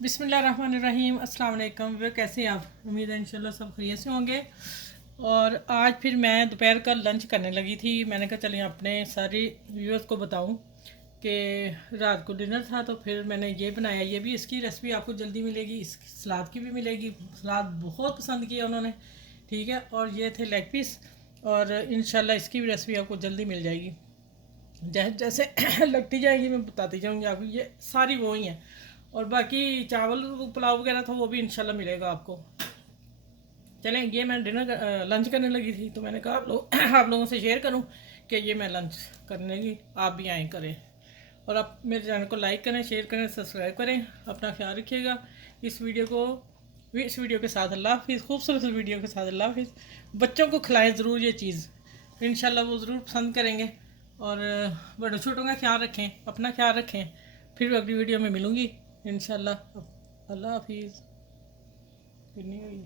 बिस्मिल्लाहिर्रहमानिर्रहीम अस्सलाम वालेकुम। वे कैसे हैं आप? उम्मीद है इंशाल्लाह सब खैरियत से होंगे। और आज फिर मैं दोपहर का लंच करने लगी थी। मैंने कहा चलिए अपने सारे व्यूअर्स को बताऊं कि रात को डिनर था, तो फिर मैंने ये बनाया। ये भी इसकी रेसिपी आपको जल्दी मिलेगी, इस सलाद की भी मिलेगी। सलाद बहुत पसंद किया उन्होंने, ठीक है। और ये थे लेग पीस, और इंशाल्लाह इसकी भी रेसिपी आपको जल्दी मिल जाएगी। जैसे जैसे लगती जाएगी मैं बताती जाऊँगी आपको। ये सारी वो ही हैं। और बाकी चावल पुलाव वगैरह था वो भी इंशाल्लाह मिलेगा आपको। चलें, ये मैं डिनर लंच करने लगी थी, तो मैंने कहा आप लोग आप लोगों से शेयर करूं कि ये मैं लंच करने लगी, आप भी आएँ करें। और आप मेरे चैनल को लाइक करें, शेयर करें, सब्सक्राइब करें। अपना ख्याल रखिएगा। इस वीडियो के साथ अल्लाह हाफिज़। खूबसूरत वीडियो के साथ अल्लाह हाफिज़। बच्चों को खिलाएं ज़रूर ये चीज़, इंशाल्लाह वो ज़रूर पसंद करेंगे। और बड़े छोटों का ख्याल रखें, अपना ख्याल रखें। फिर अगली वीडियो में मिलूँगी इंशाल्लाह। अल्लाह हाफिज़।